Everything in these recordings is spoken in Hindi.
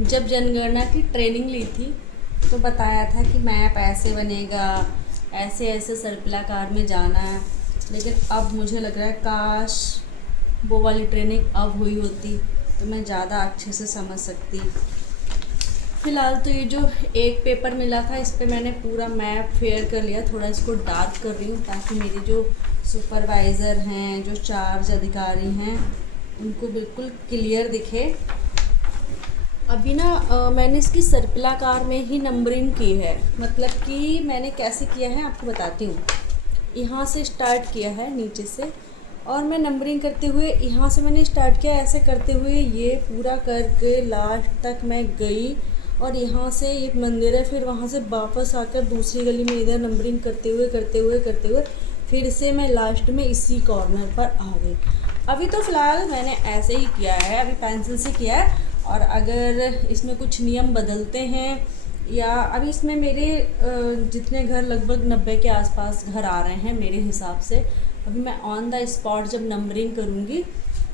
जब जनगणना की ट्रेनिंग ली थी तो बताया था कि मैप ऐसे बनेगा, ऐसे ऐसे सर्पिलाकार में जाना है। लेकिन अब मुझे लग रहा है काश वो वाली ट्रेनिंग अब हुई होती तो मैं ज़्यादा अच्छे से समझ सकती। फ़िलहाल तो ये जो एक पेपर मिला था इस पे मैंने पूरा मैप फेयर कर लिया। थोड़ा इसको डार्क कर रही हूँ ताकि मेरे जो सुपरवाइज़र हैं, जो चार्ज अधिकारी हैं, उनको बिल्कुल क्लियर दिखे। अभी ना मैंने इसकी सर्पिलाकार में ही नंबरिंग की है। मतलब कि मैंने कैसे किया है आपको बताती हूँ। यहाँ से स्टार्ट किया है नीचे से, और मैं नंबरिंग करते हुए यहाँ से मैंने स्टार्ट किया। ऐसे करते हुए ये पूरा करके लास्ट तक मैं गई, और यहाँ से एक मंदिर है, फिर वहाँ से वापस आकर दूसरी गली में इधर नंबरिंग करते हुए फिर से मैं लास्ट में इसी कॉर्नर पर आ गई। अभी तो फ़िलहाल मैंने ऐसे ही किया है, अभी पेंसिल से किया है। और अगर इसमें कुछ नियम बदलते हैं या अभी इसमें मेरे जितने घर लगभग 90 के आसपास घर आ रहे हैं मेरे हिसाब से, अभी मैं ऑन द स्पॉट जब नंबरिंग करूँगी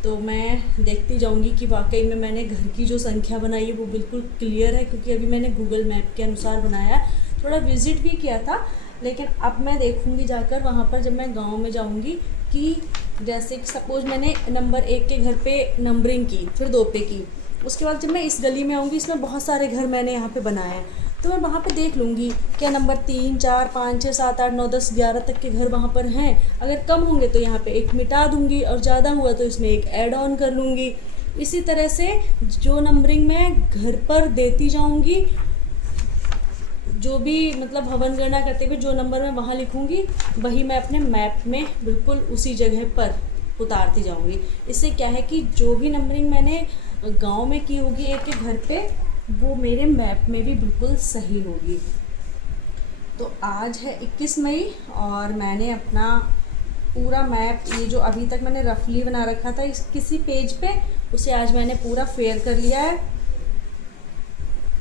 तो मैं देखती जाऊँगी कि वाकई में मैंने घर की जो संख्या बनाई है वो बिल्कुल क्लियर है। क्योंकि अभी मैंने गूगल मैप के अनुसार बनाया है, थोड़ा विज़िट भी किया था। लेकिन अब मैं देखूँगी जाकर वहाँ पर जब मैं गांव में जाऊँगी कि जैसे कि सपोज़ मैंने नंबर 1 के घर पे नंबरिंग की, फिर 2 पे की, उसके बाद जब मैं इस गली में आऊँगी, इसमें बहुत सारे घर मैंने यहाँ पे बनाए हैं, तो मैं वहाँ पे देख लूँगी क्या नंबर 3, 4, 5, 6, 7, 8, 9, 10, 11 तक के घर वहाँ पर हैं। अगर कम होंगे तो यहाँ पे एक मिटा दूँगी, और ज़्यादा हुआ तो इसमें एक ऐड ऑन कर लूँगी। इसी तरह से जो नंबरिंग मैं घर पर देती जाऊँगी, जो भी मतलब हवन गणना करते हुए जो नंबर मैं वहाँ लिखूँगी वही मैं अपने मैप में बिल्कुल उसी जगह पर उतारती जाऊँगी। इससे क्या है कि जो भी नंबरिंग मैंने गांव में की होगी एक के घर पे, वो मेरे मैप में भी बिल्कुल सही होगी। तो आज है 21 मई और मैंने अपना पूरा मैप, ये जो अभी तक मैंने रफली बना रखा था इस किसी पेज पे, उसे आज मैंने पूरा फेयर कर लिया है।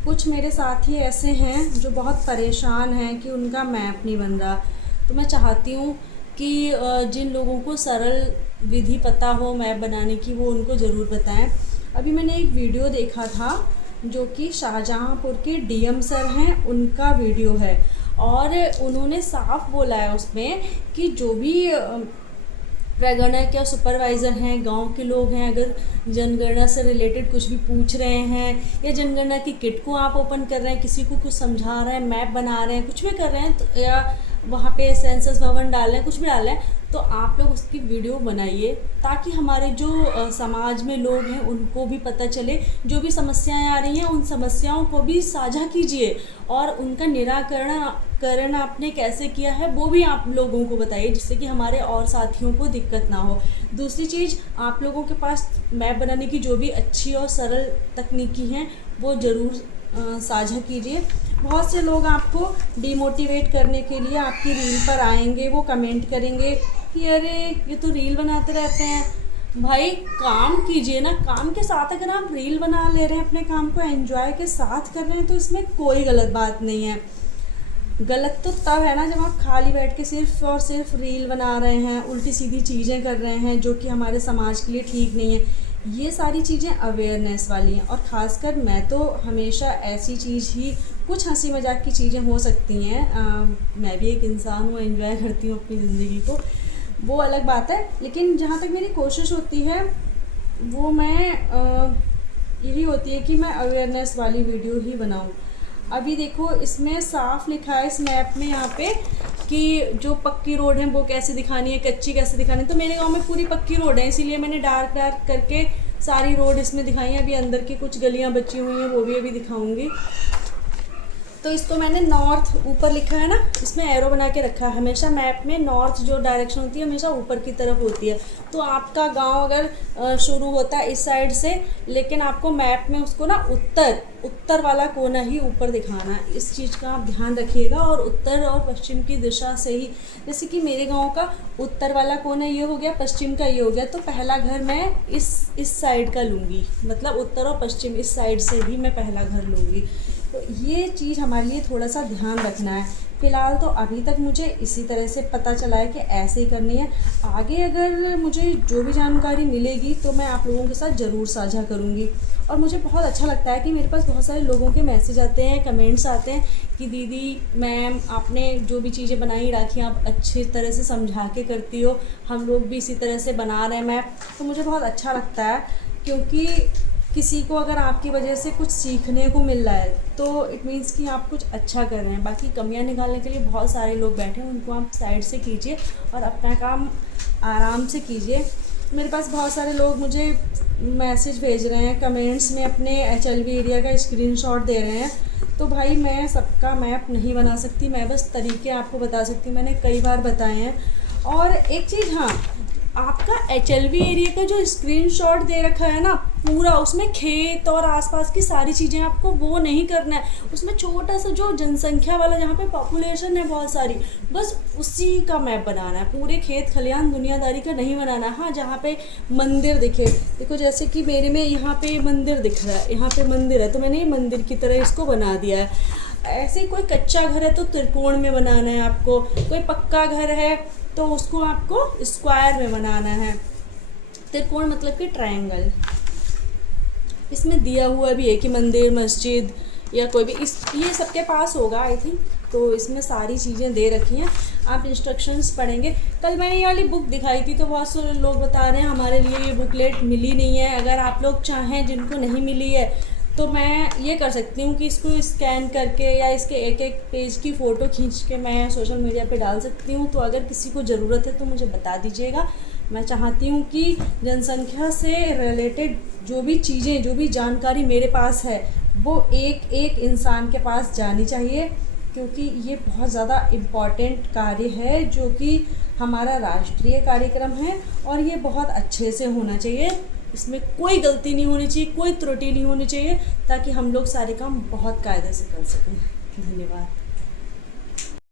कुछ मेरे साथी ऐसे हैं जो बहुत परेशान हैं कि उनका मैप नहीं बन रहा, तो मैं चाहती हूँ कि जिन लोगों को सरल विधि पता हो मैप बनाने की वो उनको ज़रूर बताएं। अभी मैंने एक वीडियो देखा था जो कि शाहजहाँपुर के डीएम सर हैं, उनका वीडियो है, और उन्होंने साफ बोला है उसमें कि जो भी प्रगणना क्या सुपरवाइज़र हैं, गांव के लोग हैं, अगर जनगणना से रिलेटेड कुछ भी पूछ रहे हैं या जनगणना की किट को आप ओपन कर रहे हैं, किसी को कुछ समझा रहे हैं, मैप बना रहे हैं, कुछ भी कर रहे हैं, तो या वहाँ पे सेंसस भवन डाल रहे हैं, कुछ भी डाल रहे हैं, तो आप लोग उसकी वीडियो बनाइए ताकि हमारे जो समाज में लोग हैं उनको भी पता चले। जो भी समस्याएं आ रही हैं उन समस्याओं को भी साझा कीजिए, और उनका निराकरण आपने कैसे किया है वो भी आप लोगों को बताइए, जिससे कि हमारे और साथियों को दिक्कत ना हो। दूसरी चीज़, आप लोगों के पास मैप बनाने की जो भी अच्छी और सरल तकनीकी हैं वो ज़रूर साझा कीजिए। बहुत से लोग आपको डिमोटिवेट करने के लिए आपकी रील पर आएंगे, वो कमेंट करेंगे कि अरे ये तो रील बनाते रहते हैं। भाई काम कीजिए ना, काम के साथ अगर आप रील बना ले रहे हैं, अपने काम को एंजॉय के साथ कर रहे हैं, तो इसमें कोई गलत बात नहीं है। गलत तो तब है ना जब आप खाली बैठ के सिर्फ और सिर्फ रील बना रहे हैं, उल्टी सीधी चीज़ें कर रहे हैं जो कि हमारे समाज के लिए ठीक नहीं है। ये सारी चीज़ें अवेयरनेस वाली हैं, और ख़ासकर मैं तो हमेशा ऐसी चीज़ ही, कुछ हंसी मजाक की चीज़ें हो सकती हैं, मैं भी एक इंसान हूँ, एंजॉय करती हूँ अपनी ज़िंदगी को, वो अलग बात है। लेकिन जहाँ तक मेरी कोशिश होती है वो मैं यही होती है कि मैं अवेयरनेस वाली वीडियो ही बनाऊँ। अभी देखो इसमें साफ लिखा है इस मैप में यहाँ पे कि जो पक्की रोड है वो कैसे दिखानी है, कच्ची कैसे दिखानी है। तो मेरे गांव में पूरी पक्की रोड है, इसीलिए मैंने डार्क डार्क करके सारी रोड इसमें दिखाई है। अभी अंदर की कुछ गलियाँ बची हुई हैं वो भी अभी दिखाऊंगी। तो इसको मैंने नॉर्थ ऊपर लिखा है ना, इसमें एरो बना के रखा है। हमेशा मैप में नॉर्थ जो डायरेक्शन होती है हमेशा ऊपर की तरफ होती है। तो आपका गांव अगर शुरू होता है इस साइड से, लेकिन आपको मैप में उसको ना उत्तर वाला कोना ही ऊपर दिखाना है। इस चीज़ का आप ध्यान रखिएगा। और उत्तर और पश्चिम की दिशा से ही, जैसे कि मेरे गांव का उत्तर वाला कोना ये हो गया, पश्चिम का ये हो गया, तो पहला घर मैं इस साइड का लूँगी, मतलब उत्तर और पश्चिम इस साइड से ही मैं पहला घर लूँगी। तो ये चीज़ हमारे लिए थोड़ा सा ध्यान रखना है। फ़िलहाल तो अभी तक मुझे इसी तरह से पता चला है कि ऐसे ही करनी है। आगे अगर मुझे जो भी जानकारी मिलेगी तो मैं आप लोगों के साथ ज़रूर साझा करूँगी। और मुझे बहुत अच्छा लगता है कि मेरे पास बहुत सारे लोगों के मैसेज आते हैं, कमेंट्स आते हैं कि दीदी मैम आपने जो भी चीज़ें बनाई राखी आप अच्छी तरह से समझा के करती हो, हम लोग भी इसी तरह से बना रहे हैं मैप। तो मुझे बहुत अच्छा लगता है, क्योंकि किसी को अगर आपकी वजह से कुछ सीखने को मिल रहा है तो इट मीन्स कि आप कुछ अच्छा कर रहे हैं। बाकी कमियां निकालने के लिए बहुत सारे लोग बैठे हैं, उनको आप साइड से कीजिए और अपना काम आराम से कीजिए। मेरे पास बहुत सारे लोग मुझे मैसेज भेज रहे हैं, कमेंट्स में अपने HLV एरिया का स्क्रीनशॉट दे रहे हैं। तो भाई मैं सबका मैप नहीं बना सकती, मैं बस तरीके आपको बता सकती हूँ, मैंने कई बार बताए हैं। और एक चीज़, हाँ, आपका HLV एरिया का जो स्क्रीनशॉट दे रखा है ना पूरा, उसमें खेत और आसपास की सारी चीज़ें आपको वो नहीं करना है। उसमें छोटा सा जो जनसंख्या वाला जहाँ पे पॉपुलेशन है बहुत सारी, बस उसी का मैप बनाना है। पूरे खेत खलिहान दुनियादारी का नहीं बनाना है। हाँ, जहाँ पे मंदिर दिखे, देखो जैसे कि मेरे में यहाँ पे मंदिर दिख रहा है, यहाँ पे मंदिर है तो मैंने ये मंदिर की तरह इसको बना दिया है। ऐसे ही कोई कच्चा घर है तो त्रिकोण में बनाना है आपको, कोई पक्का घर है तो उसको आपको स्क्वायर में बनाना है। त्रिकोण मतलब कि ट्रायंगल। इसमें दिया हुआ भी है कि मंदिर, मस्जिद या कोई भी, इस ये सबके पास होगा आई थिंक। तो इसमें सारी चीज़ें दे रखी हैं, आप इंस्ट्रक्शंस पढ़ेंगे। कल मैंने ये वाली बुक दिखाई थी तो बहुत सारे लोग बता रहे हैं हमारे लिए ये बुकलेट मिली नहीं है। अगर आप लोग चाहें, जिनको नहीं मिली है, तो मैं ये कर सकती हूँ कि इसको स्कैन करके या इसके एक एक पेज की फ़ोटो खींच के मैं सोशल मीडिया पे डाल सकती हूँ। तो अगर किसी को ज़रूरत है तो मुझे बता दीजिएगा। मैं चाहती हूँ कि जनसंख्या से रिलेटेड जो भी चीज़ें, जो भी जानकारी मेरे पास है, वो एक एक इंसान के पास जानी चाहिए, क्योंकि ये बहुत ज़्यादा इम्पॉर्टेंट कार्य है जो कि हमारा राष्ट्रीय कार्यक्रम है और ये बहुत अच्छे से होना चाहिए। इसमें कोई गलती नहीं होनी चाहिए, कोई त्रुटि नहीं होनी चाहिए, ताकि हम लोग सारे काम बहुत कायदे से कर सकें। धन्यवाद।